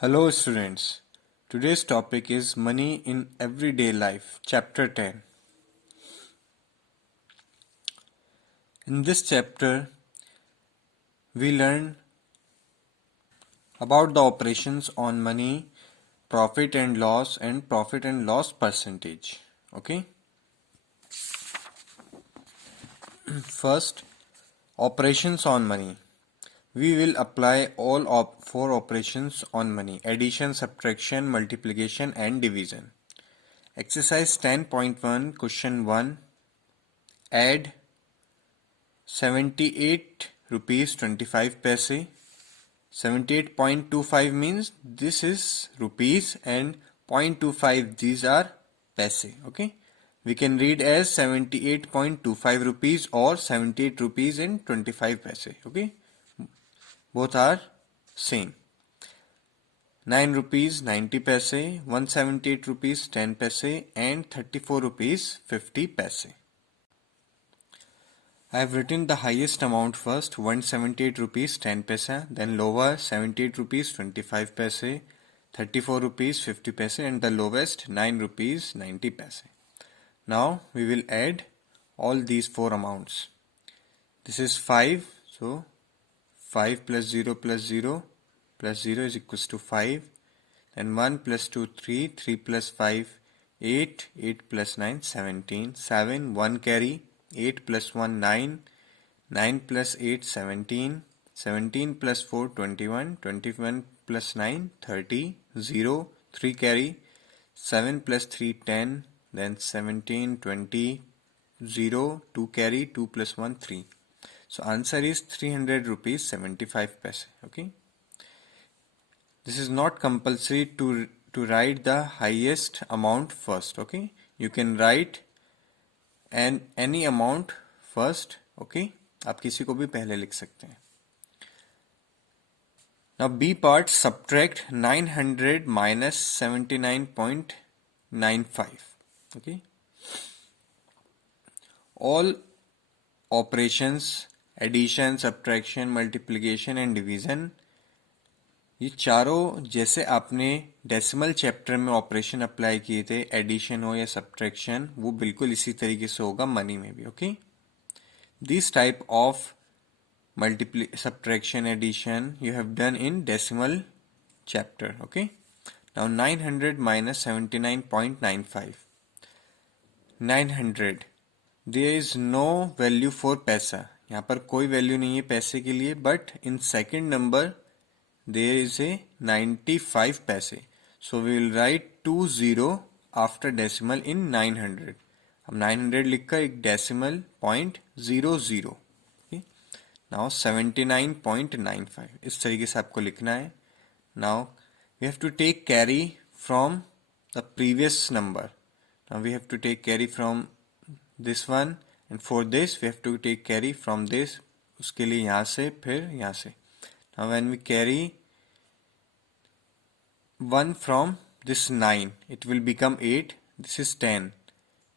Hello students. Today's topic is Money in Everyday Life, Chapter 10. In this chapter, we learn about the operations on money, profit and loss percentage. Okay? First, operations on money. We will apply all four operations on money: addition, subtraction, multiplication and division. Exercise 10.1, question 1. Add 78 rupees 25 paise. 78.25 means this is rupees and 0.25 these are paise. Okay, we can read as 78.25 rupees or 78 rupees and 25 paise. Okay, both are same. 9 rupees 90 paise, 178 rupees 10 paise and 34 rupees 50 paise. I have written the highest amount first, 178 rupees 10 paise, then lower 78 rupees 25 paise, 34 rupees 50 paise and the lowest 9 rupees 90 paise. Now we will add all these four amounts. This is 5, so 5 plus 0 plus 0 plus 0 is equals to 5. Then 1 plus 2 3, 3 plus 5 8, 8 plus 9 17, 7, 1 carry, 8 plus 1 9, 9 plus 8 17, 17 plus 4 21, 21 plus 9 30, 0, 3 carry, 7 plus 3 10, then 17 20, 0, 2 carry, 2 plus 1 3. So answer is 300 rupees 75 paise. Okay. This is not compulsory to write the highest amount first. Okay, you can write any amount first. Okay, आप किसी को भी पहले लिख सकते हैं. Now B part, subtract 900 minus 79.95. Okay, all operations, addition, subtraction, multiplication and division, ये चारों जैसे आपने डेसिमल चैप्टर में ऑपरेशन अप्लाई किए थे, एडिशन हो या सब्ट्रैक्शन, वो बिल्कुल इसी तरीके से होगा मनी में भी. Okay, this type of subtraction addition you have done in decimal chapter. Okay, now 900 minus 79.95. 900, there is no value for paisa. यहाँ पर कोई वैल्यू नहीं है पैसे के लिए, but in second number there is a 95 paise. So we will write 20 after decimal in 900. अब 900 लिखकर एक decimal 0.00. Okay? Now 79.95. इस तरीके से आपको लिखना है. Now we have to take carry from the previous number. Now we have to take carry from this one, and for this we have to take carry from this. उसके लिए यहाँ से फिर यहाँ से. Now when we carry 1 from this 9, it will become 8. This is 10.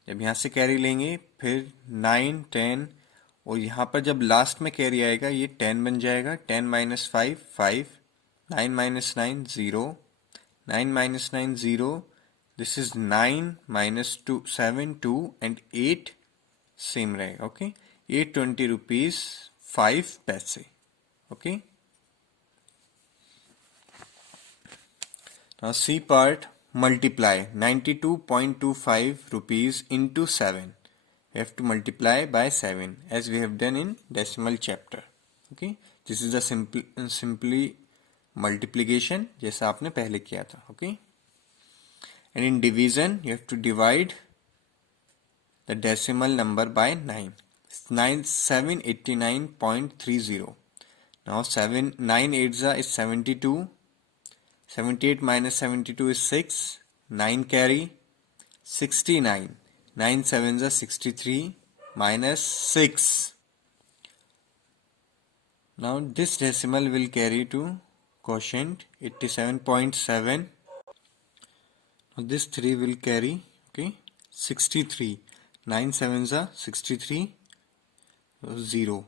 जब यहाँ से कैरी लेंगे फिर 9, 10 और यहाँ पर जब लास्ट में कैरी आएगा ये 10 बन जाएगा. 10 minus 5, 5. 9 minus 9, 0. 9 minus 9, 0. This is 9 minus 2, 7, 2 and 8 same रहेगा. Okay, 820 rupees 5 paise. Okay. Now C part, multiply 92.25 rupees into 7. We have to multiply by 7 as we have done in decimal chapter. Okay, this is the simply multiplication जैसा आपने पहले किया था. Okay, and in division you have to divide the decimal number by 9. 789.30. Now 9 8s is 72. 78 minus 72 is 6. 9 carry. 69. 9 7s are 63 minus 6. Now this decimal will carry to quotient 87.7. Now this 3 will carry. Okay, 63. 9 7s are 63. 0.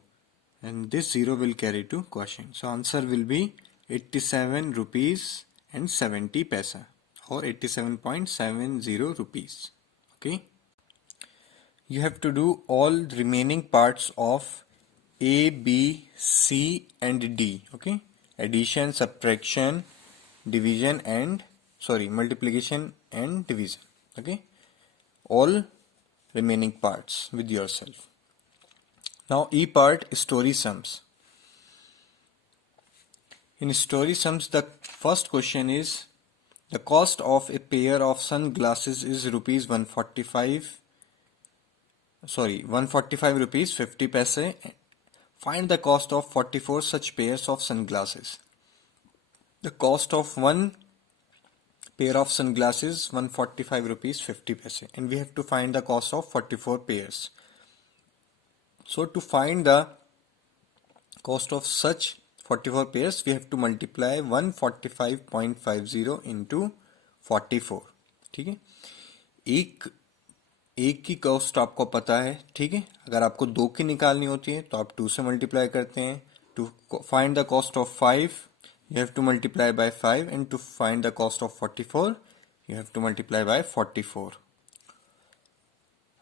And this 0 will carry to quotient. So answer will be 87 rupees and 70 paisa or 87.70 rupees. Okay. You have to do all remaining parts of A, B, C and D. Okay. Addition, subtraction, division and multiplication and division. Okay. All remaining parts with yourself. Now E part, story sums. In story sums, the first question is the cost of a pair of sunglasses is rupees 145 rupees 50 paise. Find the cost of 44 such pairs of sunglasses. The cost of one pair of sunglasses 145 rupees 50 paise, and we have to find the cost of 44 pairs. So to find the cost of such 44 pairs, we have to multiply 145.50 into 44. ठीक है. एक की कॉस्ट आपको पता है. ठीक है. अगर आपको दो की निकालनी होती है तो आप 2 से मल्टीप्लाई करते हैं. To find the cost of 5 you have to multiply by 5, and to find the cost of 44 you have to multiply by 44.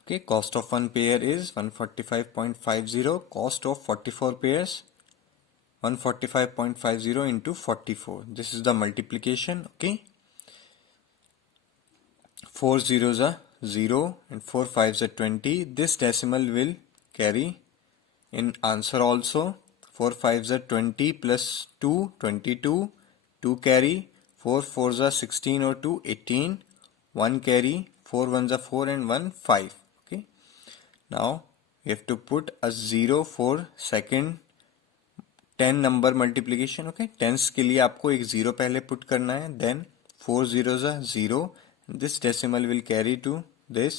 Okay, cost of one pair is 145.50. Cost of 44 pairs 145.50 into 44. This is the multiplication. Okay, 4 zeros are 0 and 4 5s are 20. This decimal will carry in answer also. 4 5s are 20 plus 2 22. 2 carry. 4 4s are 16 or 2 18. 1 carry. 4 1s are 4 and 1 5. Okay. Now we have to put a 0 for second 10 number multiplication. Okay. Tens के लिए आपको एक 0 पहले put करना है. Then 4 zeros are 0. This decimal will carry to this.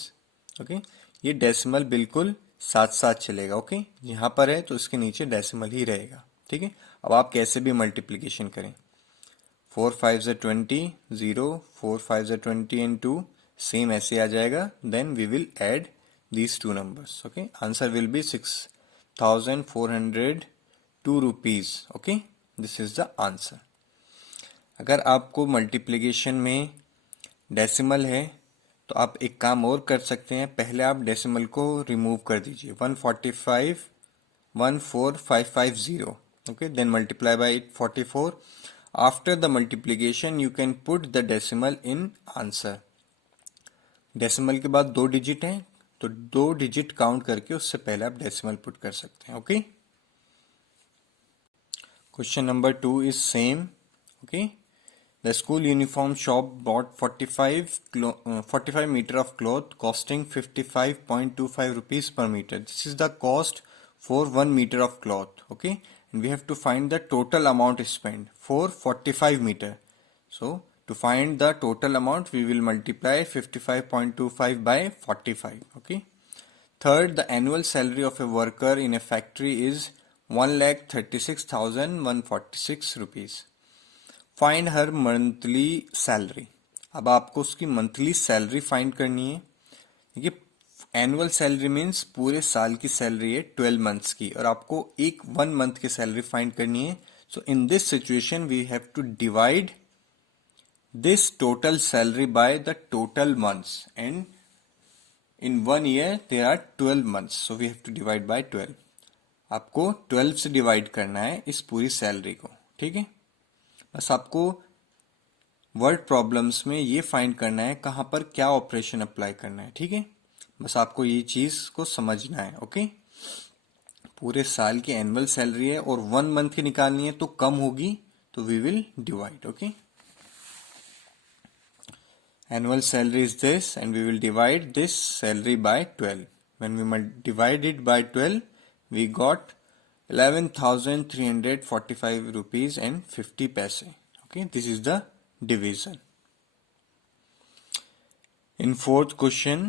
Okay. ये decimal बिल्कुल साथ साथ चलेगा. ओके. यहाँ पर है तो इसके नीचे डेसिमल ही रहेगा. ठीक है. अब आप कैसे भी मल्टीप्लिकेशन करें. 4 5s are 20, 0, 4 5s are 20 and 2 सेम ऐसे आ जाएगा. Then we will add these two numbers. Okay. Answer will be 6,402 rupees. Okay. This is the answer. अगर आपको मल्टीप्लिकेशन में डेसिमल है तो आप एक काम और कर सकते हैं. पहले आप डेसिमल को रिमूव कर दीजिए. 145,14550. Okay, then multiply by 44. After the multiplication you can put the decimal in answer. Decimal के बाद 2 डिजिट हैं तो 2 डिजिट काउंट करके उससे पहले आप डेसिमल पुट कर सकते हैं. Okay. Question number 2 is same. Okay. The school uniform shop bought 45 meter of cloth costing 55.25 rupees per meter. This is the cost for 1 meter of cloth. Okay, and we have to find the total amount spent for 45 meter. So to find the total amount we will multiply 55.25 by 45. Okay. Third, the annual salary of a worker in a factory is 1,36,146 rupees. Find her monthly salary. अब आपको उसकी monthly salary find करनी है. देखिए, annual salary means पूरे साल की सैलरी है 12 मंथ्स की, और आपको एक 1 मंथ की सैलरी फाइंड करनी है. So in this situation we have to divide this total salary by the total months, and in 1 year there are 12 months, so we have to divide by 12. आपको 12 से डिवाइड करना है इस पूरी सैलरी को. ठीक है. बस आपको वर्ड प्रॉब्लम्स में ये फाइंड करना है कहाँ पर क्या ऑपरेशन अप्लाई करना है. ठीक है. बस आपको ये चीज को समझना है. ओके. पूरे साल की एनुअल सैलरी है और 1 मंथ की निकालनी है तो कम होगी, तो we will divide. Okay. Annual salary is this and we will divide this salary by 12. When we divide it by 12 we got 11,345 rupees and 50 paise. Okay, this is the division. In fourth question,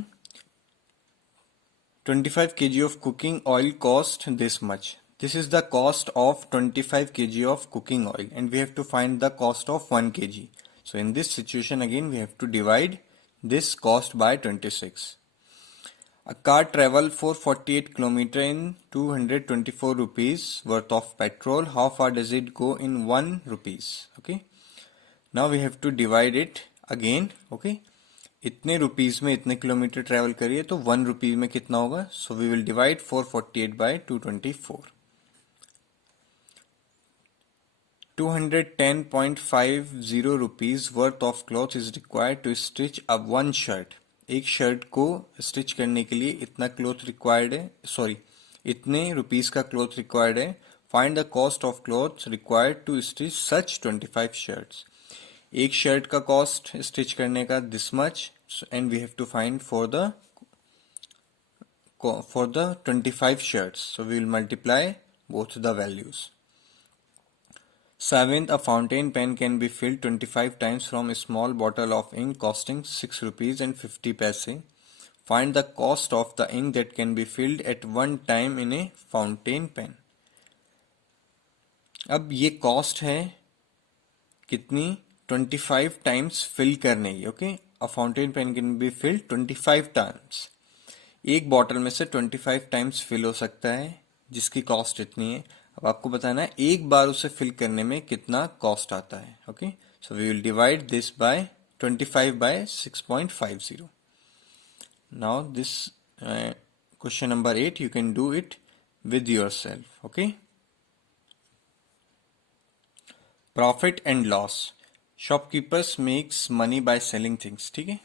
25 kg of cooking oil cost this much. This is the cost of 25 kg of cooking oil, and we have to find the cost of 1 kg. So in this situation again we have to divide this cost by 26. A car travel for 48 km in 224 rupees worth of petrol. How far does it go in 1 rupees? Okay. Now we have to divide it again. Okay, इतने rupees में इतने kilometre travel करिए तो 1 रुपीज में कितना होगा. So we will divide 448 by 224. 210.50 rupees worth of cloth is required to stitch up one shirt. एक shirt को स्टिच करने के लिए इतना क्लॉथ रिक्वायर्ड है, सॉरी इतने रुपीस का क्लॉथ रिक्वायर्ड है. Find the cost of cloth required to stitch such 25 shirts. एक शर्ट का कॉस्ट स्टिच करने का this much, and we have to find for the 25 shirts. So we will multiply both the values. 7th, a fountain pen can be filled 25 times from a small bottle of ink costing 6 rupees and 50 paise. Find the cost of the ink that can be filled at one time in a fountain pen. अब ये कॉस्ट है कितनी, 25 times fill करने की. Okay, a fountain pen can be filled 25 times. एक bottle में से 25 times fill हो सकता है, जिसकी कॉस्ट इतनी है. अब आपको बताना है एक बार उसे फिल करने में कितना कॉस्ट आता है. Okay, so we will divide this by 25 by 6.50. Now this question number 8 you can do it with yourself. Okay, profit and loss. Shopkeepers makes money by selling things. ठीक है,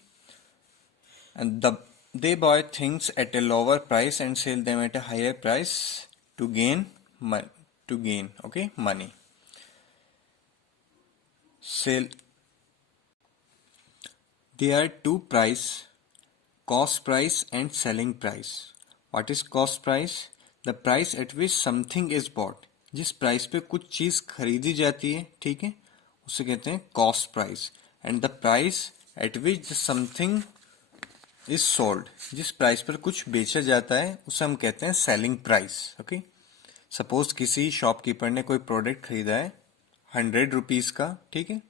and they buy things at a lower price and sell them at a higher price to gain money. Sell. There are two price, cost price and selling price. What is cost price? The price at which something is bought. जिस प्राइस पे कुछ चीज खरीदी जाती है, ठीक है, उसे कहते हैं cost price. And the price at which something is sold. जिस प्राइस पर कुछ बेचा जाता है उसे हम कहते हैं सेलिंग प्राइस. ओके, सपोज किसी शॉपकीपर ने कोई प्रोडक्ट खरीदा है 100 रुपीज का. ठीक है,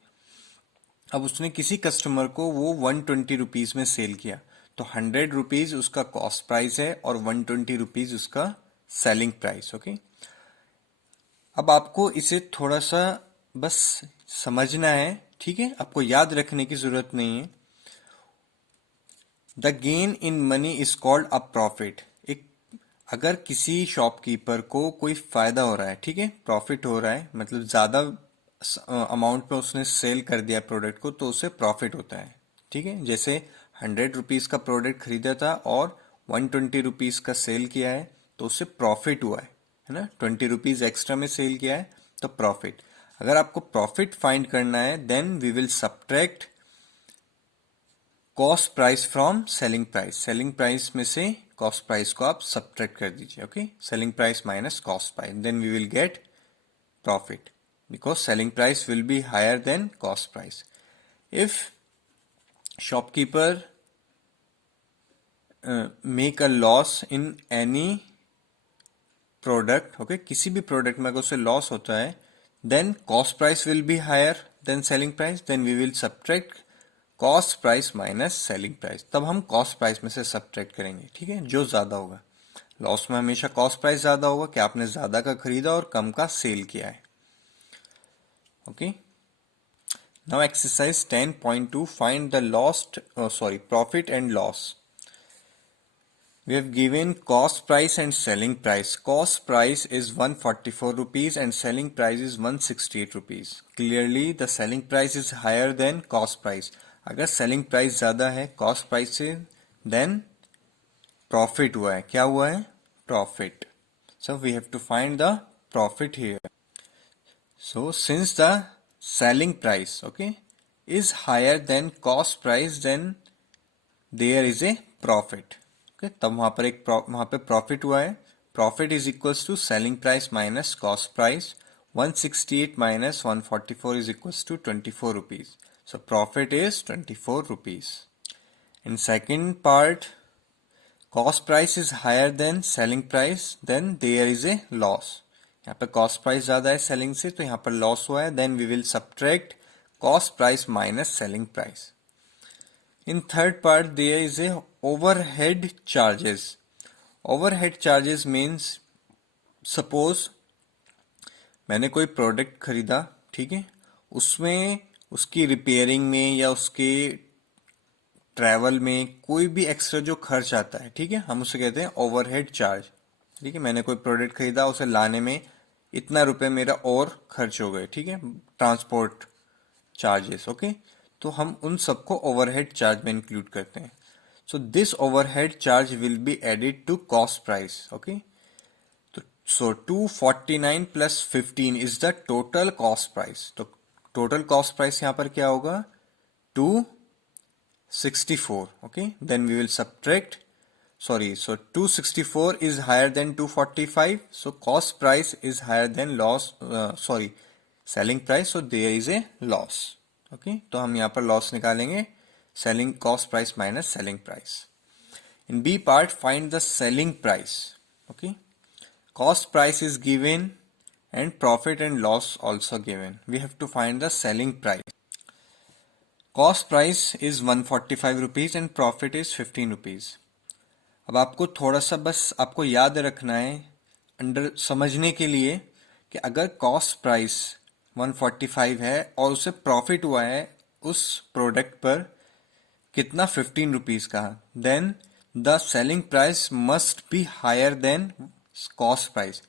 अब उसने किसी कस्टमर को वो 120 रुपीज में सेल किया, तो 100 रुपीज उसका कॉस्ट प्राइस है और 120 रुपीज उसका सेलिंग प्राइस. ओके, अब आपको इसे थोड़ा सा बस समझना है. ठीक है, आपको याद रखने की जरूरत नहीं है. The gain in money is called a profit. एक अगर किसी शॉपकीपर को कोई फायदा हो रहा है, ठीक है, प्रॉफिट हो रहा है, मतलब ज्यादा अमाउंट पे उसने सेल कर दिया प्रोडक्ट को, तो उसे प्रॉफिट होता है. ठीक है, जैसे 100 रुपीज का प्रोडक्ट खरीदा था और 120 रुपीज का सेल किया है, तो उससे प्रॉफिट हुआ है ना. 20 रुपीज एक्स्ट्रा में सेल किया है तो प्रॉफिट. अगर आपको प्रॉफिट फाइंड करना है, then we will subtract cost price from selling price. Selling price में से कॉस्ट प्राइस को आप सब्ट्रैक्ट कर दीजिए. Okay, selling price minus cost price, then we will get profit, because selling price will be higher than cost price. If shopkeeper make a loss in any product, okay, किसी भी प्रोडक्ट में अगर उसे लॉस होता है, then cost price will be higher than selling price, then we will subtract cost price minus selling price. तब हम cost price में से subtract करेंगे. ठीक है, जो ज्यादा होगा. लॉस में हमेशा cost price ज्यादा होगा कि आपने ज्यादा का खरीदा और कम का सेल किया है. Okay. Now exercise 10.2, find the profit and loss. We have given cost price and selling price. Cost price is 144 rupees and selling price is 168 rupees. Clearly the selling price is higher than cost price. अगर selling price ज्यादा है cost price से, then profit हुआ है. क्या हुआ है? Profit. So we have to find the profit here. So since the selling price, okay, is higher than cost price, then there is a profit. Okay, तब वहां पे profit हुआ है. Profit is equals to selling price minus cost price. 168 minus 144 is equals to 24 rupees. So profit is 24 rupees. In second part, cost price is higher than selling price, then there is a loss. यहाँ पे cost price ज्यादा है सेलिंग से, तो यहाँ पर loss हुआ है. Then we will subtract cost price minus selling price. In third part there is a overhead charges. Overhead charges means suppose मैंने कोई प्रोडक्ट खरीदा, ठीक है, उसमें उसकी रिपेयरिंग में या उसके ट्रैवल में कोई भी एक्स्ट्रा जो खर्च आता है, ठीक है, हम उसे कहते हैं ओवरहेड चार्ज। ठीक है, मैंने कोई प्रोडक्ट खरीदा, उसे लाने में इतना रुपए मेरा और खर्च हो गए, ठीक है, ट्रांसपोर्ट चार्जेस। ओके, तो हम उन सबको ओवरहेड चार्ज में इंक्लूड करते हैं। So this overhead charge will be added to cost price. Okay, तो so 249 plus 15 is the total cost price. तो टोटल कॉस्ट प्राइस यहां पर क्या होगा, 264. Okay, then we will subtract, sorry, so 264 is higher than 245, so cost price is higher than selling price, so there is a loss. Okay, तो हम यहाँ पर loss निकालेंगे, selling cost price minus selling price. In B part, find the selling price. Okay, cost price is given and profit and loss also given. We have to find the selling price. Cost price is 145 rupees and profit is 15 रुपीज। अब आपको थोड़ा सा बस आपको याद रखना है अंडर समझने के लिए कि अगर कॉस्ट प्राइस 145 है और उसे प्रॉफिट हुआ है उस प्रोडक्ट पर कितना, 15 रुपीज का, then the selling price must be higher than cost price.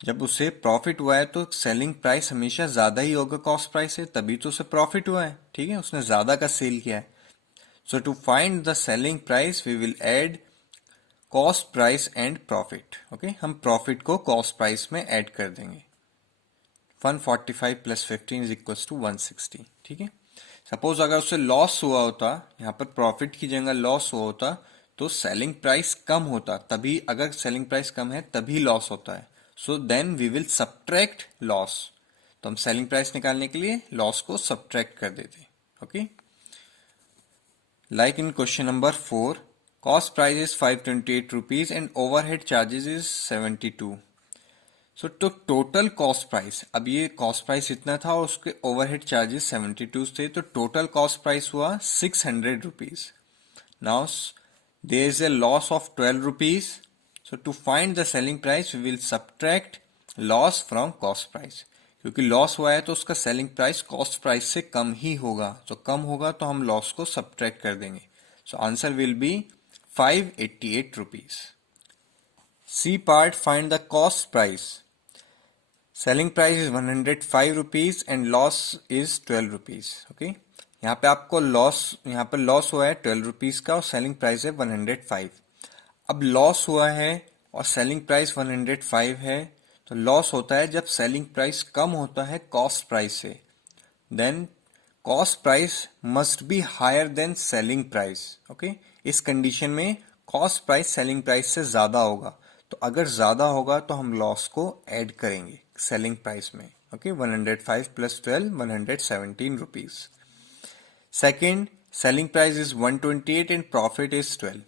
जब उसे प्रॉफिट हुआ है तो सेलिंग प्राइस हमेशा ज्यादा ही होगा कॉस्ट प्राइस से, तभी तो उसे प्रॉफिट हुआ है। ठीक है, उसने ज्यादा का सेल किया है। So to find the selling price we will add cost price and profit. Okay, हम प्रॉफिट को कॉस्ट प्राइस में ऐड कर देंगे। 145 प्लस 15 इज इक्वल टू 160। ठीक है, सपोज अगर उसे लॉस हुआ होता, यहाँ पर प्रॉफिट की जगह लॉस हुआ होता, तो सेलिंग प्राइस कम होता, तभी अगर सेलिंग प्राइस कम है तभी लॉस होता है। So then we will subtract loss. तो हम सेलिंग प्राइस निकालने के लिए लॉस को सब्ट्रैक्ट कर देते। Okay, like in question number 4, cost price is 528 rupees and overhead charges is 72। सो तो टोटल कॉस्ट प्राइस, अब ये कॉस्ट प्राइस इतना था और उसके ओवरहेड चार्जेस 72 थे, तो टोटल कॉस्ट प्राइस हुआ 600 rupees. Now there is a loss of 12 rupees. So to find the selling price we will subtract loss from cost price. क्योंकि लॉस हुआ है तो उसका सेलिंग प्राइस कॉस्ट प्राइस से कम ही होगा, तो कम होगा तो हम लॉस को सब्ट्रैक्ट कर देंगे। So answer will be 588 rupees. C part, find the cost price. Selling price is 105 rupees and loss is 12 rupees. Okay, यहाँ पे आपको लॉस, यहाँ पर लॉस हुआ है 12 रुपीज का और सेलिंग प्राइस है 105। अब लॉस हुआ है और सेलिंग प्राइस 105 है, तो लॉस होता है जब सेलिंग प्राइस कम होता है कॉस्ट प्राइस से। Then cost price must be higher than selling price. Okay, इस कंडीशन में कॉस्ट प्राइस सेलिंग प्राइस से ज्यादा होगा, तो अगर ज्यादा होगा तो हम लॉस को ऐड करेंगे सेलिंग प्राइस में। ओके, 105 प्लस 12 117 rupees. Second, selling price is 128 and profit is 12।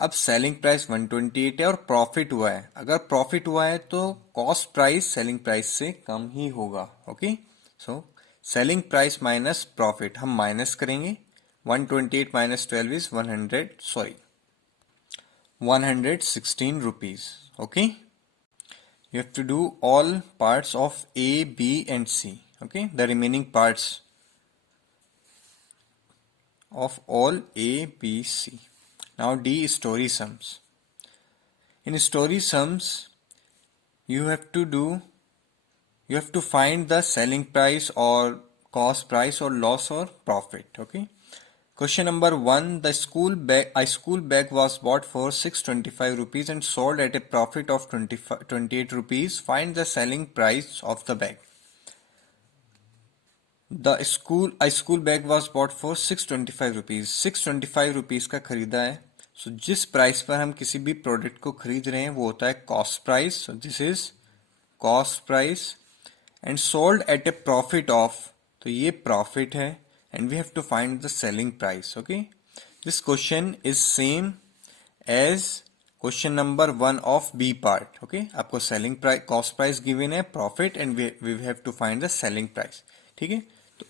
अब सेलिंग प्राइस 128 है और प्रॉफिट हुआ है, अगर प्रॉफिट हुआ है तो कॉस्ट प्राइस सेलिंग प्राइस से कम ही होगा। Okay, so selling price minus profit हम माइनस करेंगे। 128 माइनस 12 इज 116 rupees. Okay, you have to do all parts of A, B and C. Okay, the remaining parts of all A, B, C. Now D, story sums. In story sums you have to find the selling price or cost price or loss or profit. Okay, question number 1, a school bag was bought for 625 rupees and sold at a profit of 28 rupees. Find the selling price of the bag. A school bag was bought for 625 rupees. 625 rupees का खरीदा है। सो जिस प्राइस पर हम किसी भी प्रोडक्ट को खरीद रहे हैं वो होता है cost price. So this is cost price and sold at A profit of, तो ये प्रॉफिट है and we have to find the selling price. Okay, this question is same as question number 1 of B part. Okay, आपको selling price, cost price given है, profit and we have to find the selling price. ठीक है, तो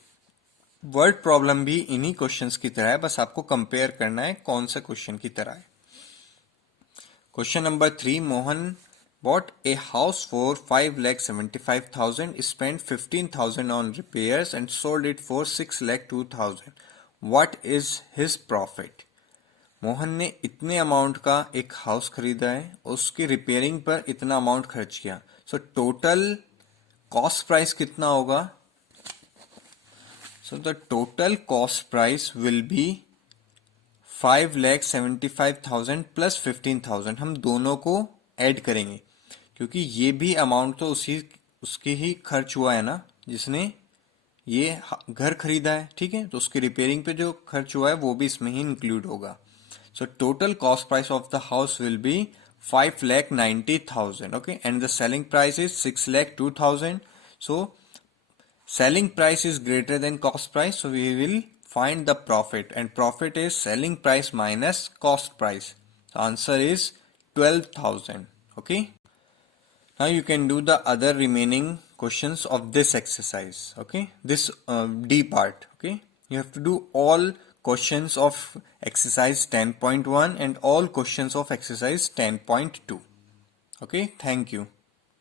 word problem भी इन्हीं क्वेश्चंस की तरह है, बस आपको कंपेयर करना है कौन से क्वेश्चन की तरह है। Question number 3, Mohan bought a house for 5,75,000, spent 15,000 on repairs and sold it for 6,02,000. What is his profit? Mohan ने इतने अमाउंट का एक हाउस खरीदा है, उसकी रिपेयरिंग पर इतना अमाउंट खर्च किया. सो टोटल कॉस्ट प्राइस कितना होगा? So the total cost price will be 5,75,000 प्लस 15,000. हम दोनों को ऐड करेंगे क्योंकि ये भी अमाउंट तो उसकी ही खर्च हुआ है ना, जिसने ये घर खरीदा है. ठीक है, तो उसकी रिपेयरिंग पे जो खर्च हुआ है वो भी इसमें ही इंक्लूड होगा. So total cost price of the house will be 5,90,000. Okay, and the selling price is 6,02,000. So selling price is greater than cost price, so we will find the profit, and profit is selling price minus cost price. The answer is 12,000. Okay, now you can do the other remaining questions of this exercise. Okay, this D part. Okay, you have to do all questions of exercise 10.1 and all questions of exercise 10.2. Okay, thank you.